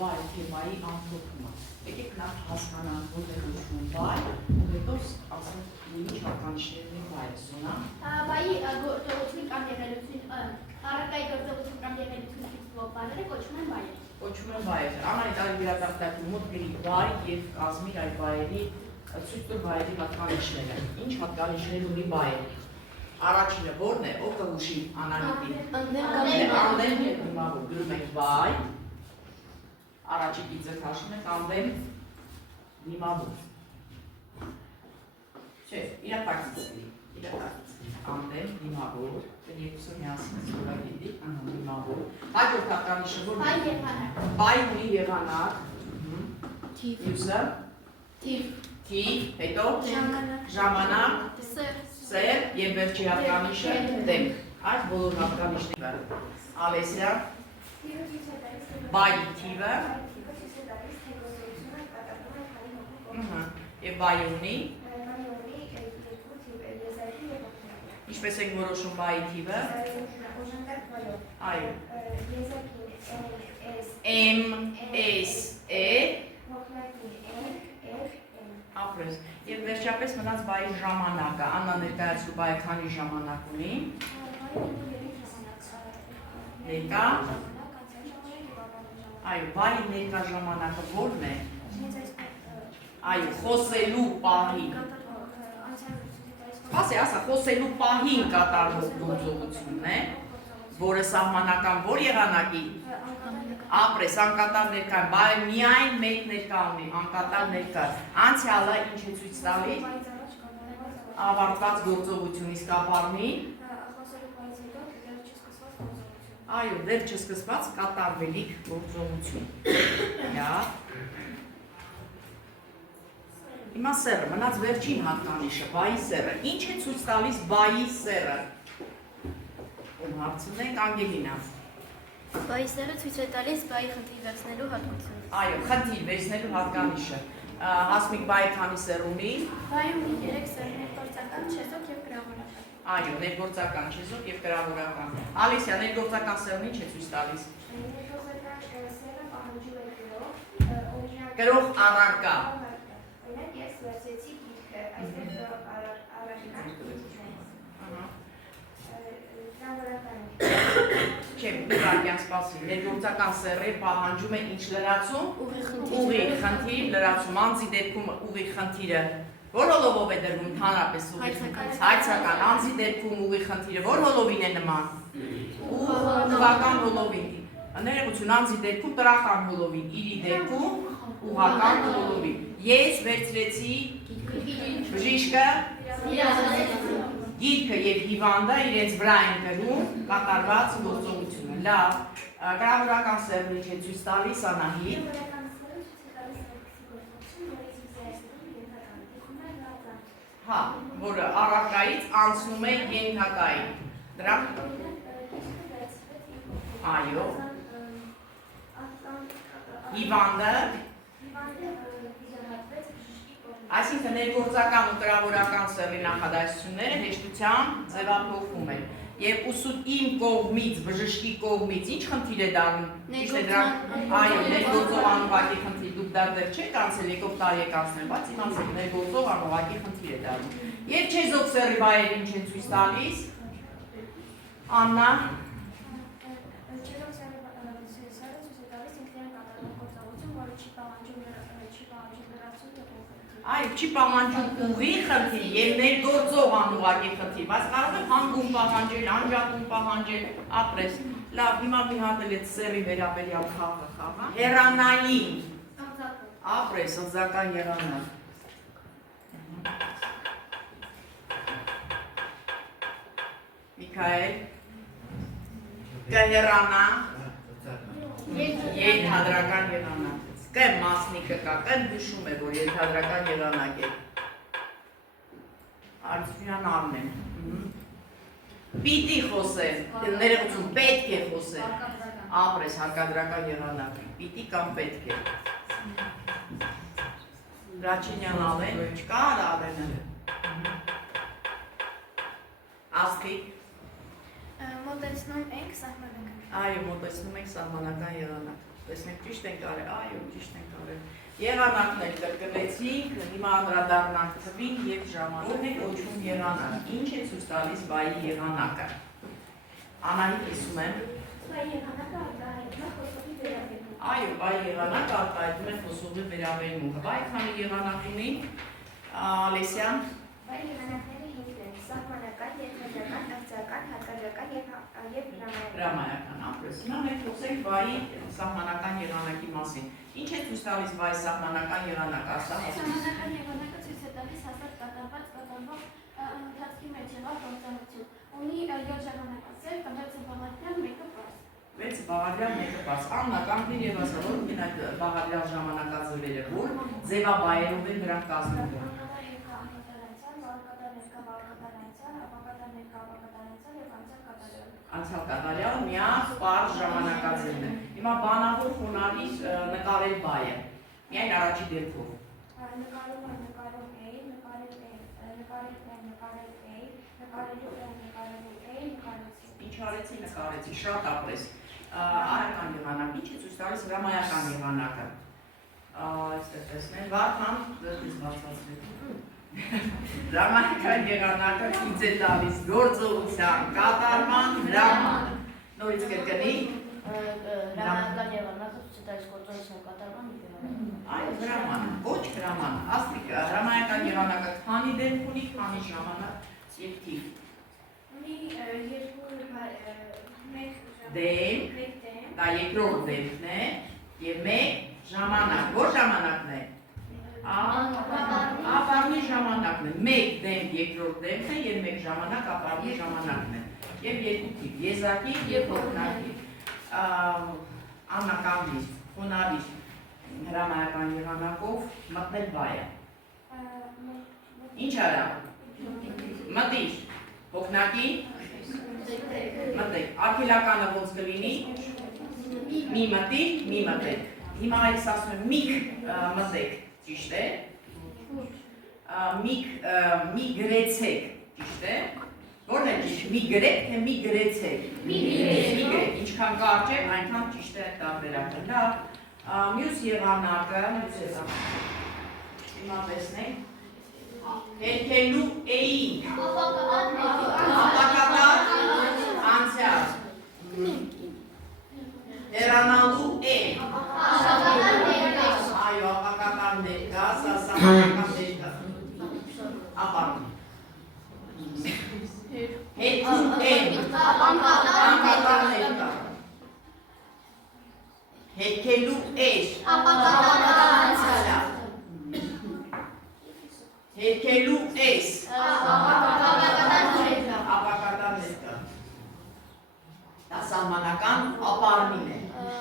բայ, թե բայի ամփոփումը։ Եկեք նախ հասկանանք, որտեղ ուշում բայ, ու հետո ասենք ինչ հատկանիշներն են բայը, Սոնա։ Բայի գործողություն կամ եղելություն, առարկայի գործողություն կամ եղելություն ցույցվող բառերը կոչվում են բայեր։ Կոչվում են բայեր։ Անայդ այլ վերադարձակում մոտ գրի բայ եւ կազմի այդ բայերի ցույց տուր բայերի հատկանիշները։ Ինչ հատկանիշներ ունի բայը։ Առաջինը որն է, ով կհուշի անանիտին։ Անդեմ եւ դիմավոր գրում ենք բայ։ Առաջի գիծը քաշում ենք անդեմ դիմավոր։ Չէ, իրատակցի։ Անդեմ դիմավոր, երկուսը միասին զորագիտի, դիմավոր։ Հաջորդ հատկանիշը որն է։ Բայ եղանակ։ Բայ ունի եղանակ։ Թիվ։ Մյուսը։ Թիվ։ Թիվ, հետո Ժամանակ։ ժամանակ, Սեր։ սեր եւ վերջի հատկանիշը դեմք։ Այդ բոլոր հատկանիշները։ Ալեսիա։ Բայի թիվը։ Եվ բայ ունի։ Ինչպես ենք որոշում բայի թիվը։ Այո։ M, S, E ապրես։ Եվ վերջապես մնաց բայի ժամանակը։ Աննա ներկայացրու բայը քանի ժամանակ ունի։ Ներկա։ Այո, բայի ներկա ժամանակը որն է։ Այո, խոսելու պահին։ Ասա, խոսելու պահին կատարվող գործողությունն է, որը սահմանական որ եղանակի։ Ապրես, անկատար ներկա, բայը միայն մեկ ներկա ունի, անկատար ներկա։ Անցյալը ինչ է ցույց տալիս։ Ավարտված գործողություն, իսկ ապառնի։ Այո, վերջը սկսված կատարվելիք գործողություն։ Հիմա սերը, մնաց վերջին հատկանիշը, բայի սերը։ Ինչ է ցույց տալիս բայի սերը։ Ում հարցնենք Անգելինա։ Բայի սերը ցույց է տալիս բայի խնդիր վերցնելու հատկությունը։ Այո, խնդիր վերցնելու հատկանիշը։ Հասմիկ բայը քանի սեր ունի։ Բայը ունի 3 սերներ՝ գործական, չեզոք եւ գրավորական։ Այո, ներգործական, չեզոք եւ գրավորական։ Ալիսիա, ներգործական սերն ինչ է ցույց տալիս։ Ներգործական սերը պահանջում է գրող առարկա։ Օրինակ ես վերցեցի գիրքը, այստեղ առարկա։ Չէ, բրակյան սպասի, ներգործական սերը պահանջում է ինչ լրացում։ Ուղի խնդիր, լրացում, անձի դեպքում ուղի խնդիրը որ հոլովով է դրվում ընդհանրապես ուղի խնդիրը, հայցական, անձի դեպքում ուղի խնդիրը որ հոլովին է նման։ Ուղղական հոլովին։ Ներողություն, անձի դեպքում տրական հոլովին, իրի դեպքում ուղղական հոլովին։ Ես վերցրեցի բժիշկը, գիրքը եւ հիվանդը իրենց վրա են գրում կատարված գործողությունը։ Լավ, գրավորական սերն ինչ է ցույց տալիս Անահիտ։ Հա, որը առարկայից անցնում է ենթակային։ Դրա այո։ Հիվանդը Այսինքն ներգործական ու գրավորական սեռի նախադասությունները հեշտությամբ ձևափոխվում են։ Եվ իմ կողմից, բժշկի կողմից ինչ խնդիր է դառնում։ Ճիշտ է դրա, այո, ներգործող անուղակի խնդիր, դուք դա դեռ չեք անցել, եկող տարի եք անցնել, բայց իմացեք, ներգործող անուղակի խնդիր է դառնում։ Եվ չեզոք սեռի բայերը ինչ են ցույց տալիս։ Աննա։ Այո, չի պահանջում ուղի խնդիր եւ ներգործող անուղակի խնդիր, բայց կարող է հանգում պահանջել, անջատում պահանջել, ապրես։ Լավ, հիմա մի հատ էլ այդ սեռի վերաբերյալ խաղը խաղա։ Հեռանային։ Ապրես, հնձական եղանակ։ Միքայել։ Կհեռանա։ Ենթադրական եղանակ։ Կը մասնիկը կա, կն հուշում է, որ ենթադրական եղանակ է։ Արցունյան Արմեն։ Պիտի խոսեմ, ներողություն, պետք է խոսեմ։ Ապրես, հարկադրական եղանակ։ Պիտի կամ պետք է։ Ռաչինյան Ալեն, չկա Ալենը։ Աստղիկ։ Մոտեցնում ենք սահմանական։ Այո, մոտեցնում ենք սահմանական եղանակ։ Տեսնեք ճիշտ ենք արել, այո, ճիշտ ենք արել։ Եղանակներ կրկնեցինք, հիմա անդրադառնանք թվին եւ ժամանակն է կոչվում եղանակ։ Ինչ է ցույց տալիս բայի եղանակը։ Անահիտ ասում եմ։ Բայի եղանակը արտահայտում է խոսողի վերաբերմունքը։ Այո, բայի եղանակը արտահայտում է խոսողի վերաբերմունքը։ Բայ քանի եղանակ ունի, Լեսյան։ Բայի եղանակները 5 են՝ սահմանական, երկրական, ակցիական, հարկադրական եւ հրամայական ապրես։ Հիմա մենք խոսենք բայի սահմանական եղանակի մասին։ Ինչ է ցույց տալիս բայի սահմանական եղանակը, ասա։ Սահմանական եղանակը ցույց է տալիս հաստատ կատարված ընթացքի մեջ եղած գործողություն։ Ունի 7 ժամանակասեր, կնդրեց բաղադրյալ մեկը պարզ։ 6 բաղադրյալ մեկը պարզ։ Աննա կանգնիր եւ ասա, որ ուրին այդ բաղադրյալ ժամանակաձևերը որ ձևաբայերով են նրանք կազմվում։ Անցյալ կատարյալ միակ պարզ ժամանակաձևն է։ Հիմա բանավոր խոնարհի նկարել բայը։ Միայն առաջի դեպքով։ նկարում է նկարում A, նկարելու Ինչ արեցի, նկարեցի, շատ ապրես։ Արական եղանակ, ինչ է ցույց տալիս հրամայական եղանակը։ Այստեղ տեսնեն, Վարդան, դες բացացրեք։ Հրամայական եղանակը ցույց է տալիս գործողության կատարման հրաման։ Նորից կրկնի։ Հրամանական եղանակը ցույց է տալիս գործողության կատարման հրաման։ Այո, հրաման, ոչ հրաման։ Աստիկ, հրամայական եղանակը քանի դեպք ունի, քանի ժամանակ եւ թիվ։ Ունի 2 Դեմ, դա երկրորդ դեպքն է եւ 1 ժամանակ, որ ժամանակն է։ Ապարնի ժամանակն է, 1 դեմ երկրորդ դեմքն է եւ 1 ժամանակ ապարնի ժամանակն է։ Եվ երկու թիվ, եզակի եւ փոխնակի։ Աննակամի, խոնարհի հրամայական եղանակով մտնել բայը։ Ինչ արա։ Մտիր, փոխնակի մտեք, արգելականը ոնց կլինի, մի մտիր, մի մտեք, հիմա այս ասում եմ միք մտեք, ճիշտ է, մի գրեցեք, ճիշտ է, որն է ճիշտ, մի գրեք, թե մի գրեցեք, մի գրեք, ինչքան կարճ է, այնքան ճիշտ է այդ տարբերակը, լավ, մյուս եղանակը, հիմա տեսնենք, հերքելու էինք, ապակատար, անցյալ, հեռանալու է, այո, ապակատար ներկա, սասանական ներկա, ապարն, հետում են, անկատար ներկա, հետքելու էր, հետքելու ես, ապակատար ներկա, դա սահմանական ապարմին է,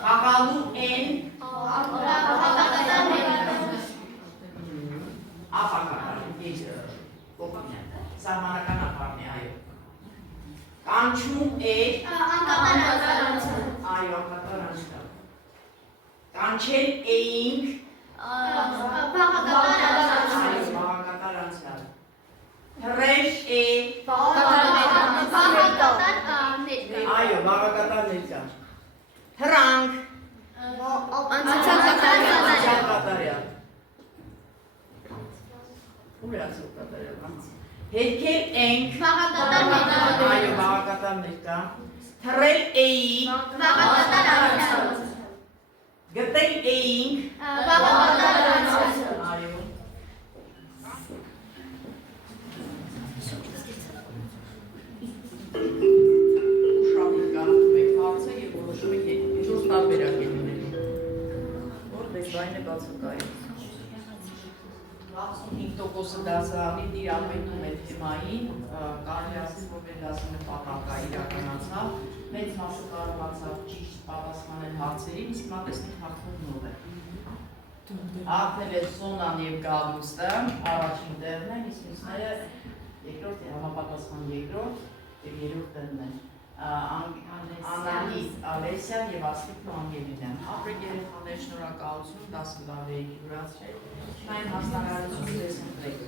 խաղալու են, ապակատար, սահմանական ապարմին է, այո, կանչում է, այո, անկատար անցկա, կանչել էինք, բաղակատար անցյալ, հրել է, այո, բաղակատար ներկա, հրանք, անցյալ կատարյալ, ուր է անցյալ կատարյալ, հետքել ենք, այո, բաղակատար ներկա, հրել էի, գտել էինք, այո, ուշադիր կարդում եք հարցը և որոշում եք երկրորդ տարբերակ է լինելու, որ դեսվայն է բացակայում։ 65%-ը դասարանի տիրապետում է թեմային, կարելի ասել, որ մեր դասանը պատակա իրականացավ, մեծ մասը կարողացավ ճիշտ պատասխանել հարցերին, իսկ հիմա տեսնենք հաղթողնով է։ Հաղթել է Սոնան և Գալուստը, առաջին տեղն են, իսկ մյուսները երկրորդ համապատասխան երկրորդ և երրորդ տեղն են։ Անահիտ Ալեսյան և Աստիկ Անգելինյան։ Ապրեք երեխաներ, շնորհակալություն, դասը լավ է յուրացրեք։ Այն հասնարարություն ձեզ ընտրեք։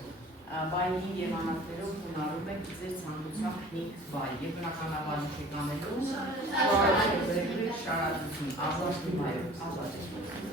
Բայի եւ անատներով հնարում եք ձեր ցանկության 5 բայ եւ բնականաբար եք անելու շարադրություն, ազատի բայով, ազատ եք։